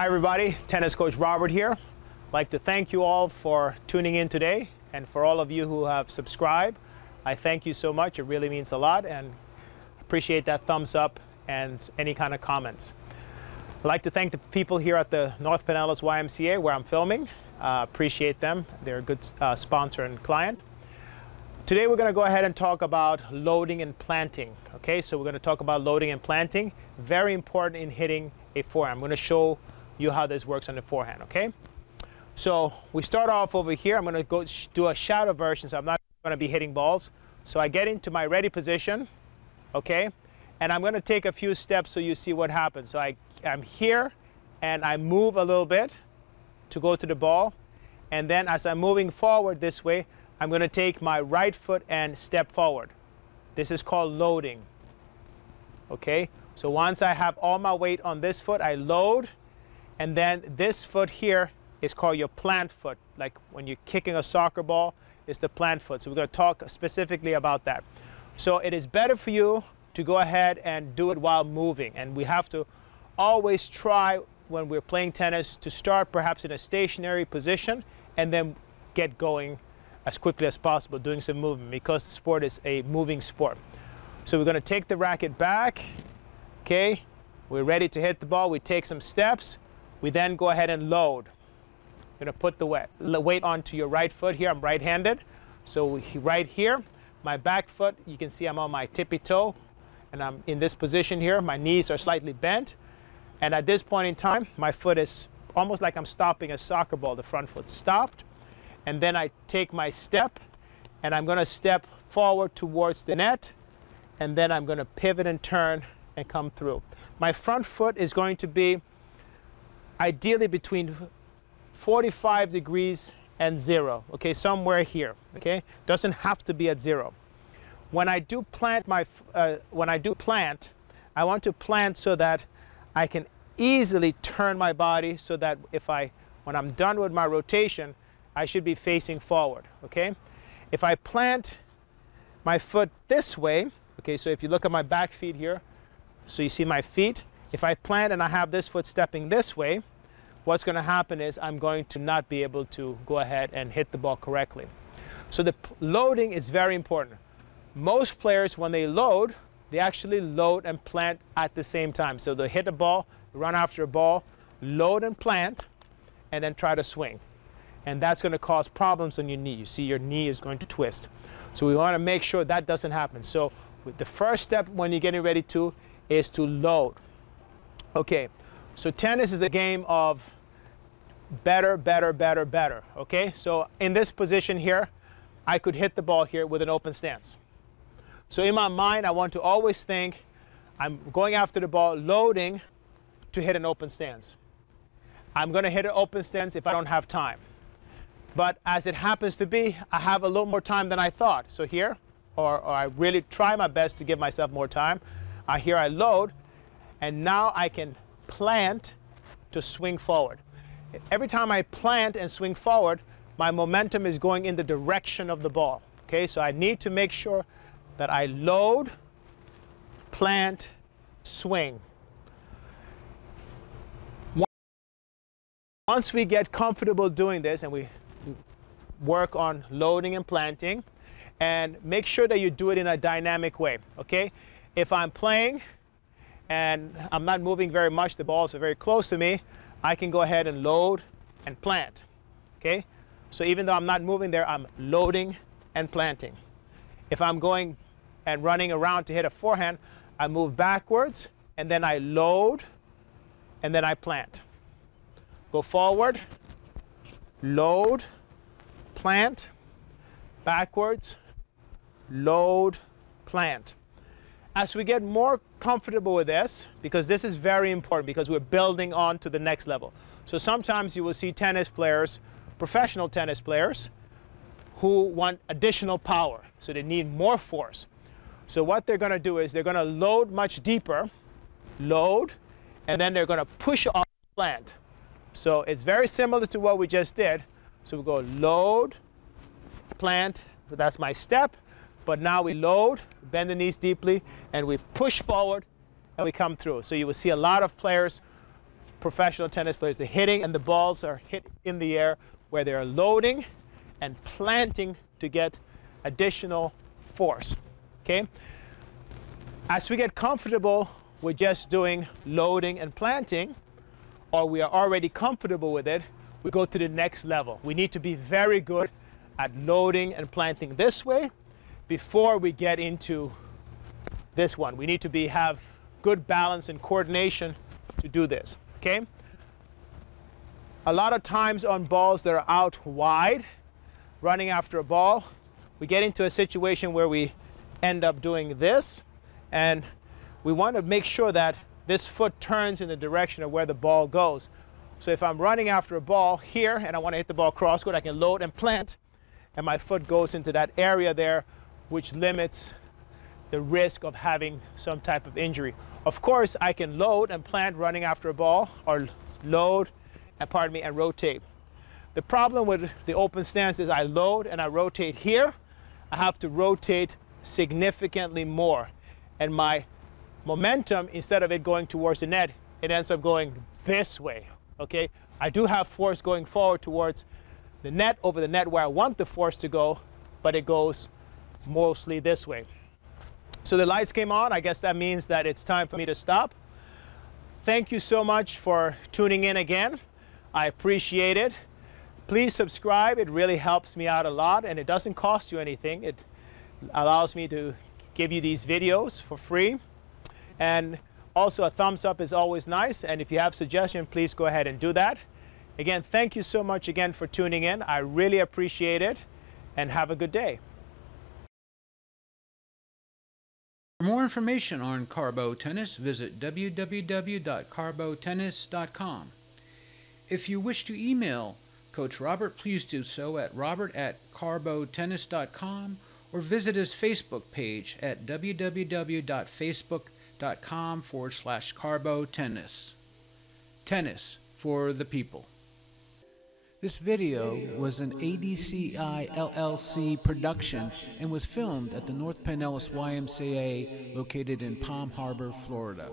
Hi everybody, tennis coach Robert here. I'd like to thank you all for tuning in today, and for all of you who have subscribed, I thank you so much. It really means a lot, and appreciate that thumbs up and any kind of comments. I'd like to thank the people here at the North Pinellas YMCA where I'm filming. Appreciate them. They're a good sponsor and client. Today we're going to go ahead and talk about loading and planting. Okay, so we're going to talk about loading and planting. Very important in hitting a forehand. I'm going to show you how this works on the forehand. Okay, so we start off over here. I'm going to go do a shadow version, so I'm not going to be hitting balls. So I get into my ready position, okay, and I'm going to take a few steps so you see what happens. So I'm here and I move a little bit to go to the ball, and then as I'm moving forward this way, I'm going to take my right foot and step forward. This is called loading. Okay, so once I have all my weight on this foot, I load, and then this foot here is called your plant foot. Like when you're kicking a soccer ball, it's the plant foot. So we're going to talk specifically about that. So it is better for you to go ahead and do it while moving, and we have to always try when we're playing tennis to start perhaps in a stationary position and then get going as quickly as possible, doing some movement, because the sport is a moving sport. So we're going to take the racket back. Okay, we're ready to hit the ball. We take some steps. We then go ahead and load. You're going to put the weight onto your right foot here. I'm right-handed. So right here, my back foot, you can see I'm on my tippy toe, and I'm in this position here. My knees are slightly bent. And at this point in time, my foot is almost like I'm stopping a soccer ball. The front foot stopped. And then I take my step, and I'm going to step forward towards the net, and then I'm going to pivot and turn and come through. My front foot is going to be ideally between 45 degrees and 0, okay, somewhere here, okay? Doesn't have to be at 0. When I do plant I want to plant so that I can easily turn my body, so that when I'm done with my rotation, I should be facing forward, okay? If I plant my foot this way, okay, so if you look at my back feet here, so you see my feet, if I plant and I have this foot stepping this way, what's going to happen is I'm going to not be able to go ahead and hit the ball correctly. So the loading is very important. Most players, when they load, they actually load and plant at the same time. So they hit a ball, run after a ball, load and plant, and then try to swing. And that's going to cause problems on your knee. You see your knee is going to twist. So we want to make sure that doesn't happen. So the first step when you're getting ready to is to load. Okay, so tennis is a game of better, better, better, better. Okay, so in this position here, I could hit the ball here with an open stance. So in my mind, I want to always think I'm going after the ball, loading to hit an open stance. I'm going to hit an open stance if I don't have time. But as it happens to be, I have a little more time than I thought. So here, or I really try my best to give myself more time. Here I load, and now I can plant to swing forward. Every time I plant and swing forward, my momentum is going in the direction of the ball. Okay, so I need to make sure that I load, plant, swing. Once we get comfortable doing this, and we work on loading and planting, and make sure that you do it in a dynamic way, okay? If I'm playing and I'm not moving very much, the balls are very close to me, I can go ahead and load and plant, okay? So even though I'm not moving there, I'm loading and planting. If I'm going and running around to hit a forehand, I move backwards, and then I load, and then I plant. Go forward, load, plant, backwards, load, plant. As we get more comfortable with this, because this is very important, because we're building on to the next level. So sometimes you will see tennis players, professional tennis players, who want additional power. So they need more force. So what they're going to do is they're going to load much deeper, load, and then they're going to push off plant. So it's very similar to what we just did. So we go load, plant, so that's my step. But now we load, bend the knees deeply, and we push forward, and we come through. So you will see a lot of players professional tennis players. The hitting and the balls are hit in the air where they're loading and planting to get additional force, okay? As we get comfortable with just doing loading and planting, or we are already comfortable with it, we go to the next level. We need to be very good at loading and planting this way before we get into this one. We need to have good balance and coordination to do this, okay? A lot of times on balls that are out wide, running after a ball, we get into a situation where we end up doing this, and we want to make sure that this foot turns in the direction of where the ball goes. So if I'm running after a ball here and I want to hit the ball cross court, I can load and plant, and my foot goes into that area there, which limits the risk of having some type of injury. Of course, I can load and plant running after a ball, or load and rotate. The problem with the open stance is I load and I rotate here. I have to rotate significantly more, and my momentum, instead of it going towards the net, it ends up going this way, okay? I do have force going forward towards the net, over the net where I want the force to go, but it goes mostly this way. So the lights came on. I guess that means that it's time for me to stop. Thank you so much for tuning in again. I appreciate it. Please subscribe. It really helps me out a lot, and it doesn't cost you anything. It allows me to give you these videos for free. And also a thumbs up is always nice, and if you have suggestions, please go ahead and do that. Again, thank you so much again for tuning in. I really appreciate it, and have a good day. For more information on Carlbo Tennis, visit www.carlbotennis.com. If you wish to email Coach Robert, please do so at robert@carlbotennis.com, or visit his Facebook page at www.facebook.com/Carlbo Tennis. Tennis for the people. This video was an ADCI LLC production and was filmed at the North Pinellas YMCA located in Palm Harbor, Florida.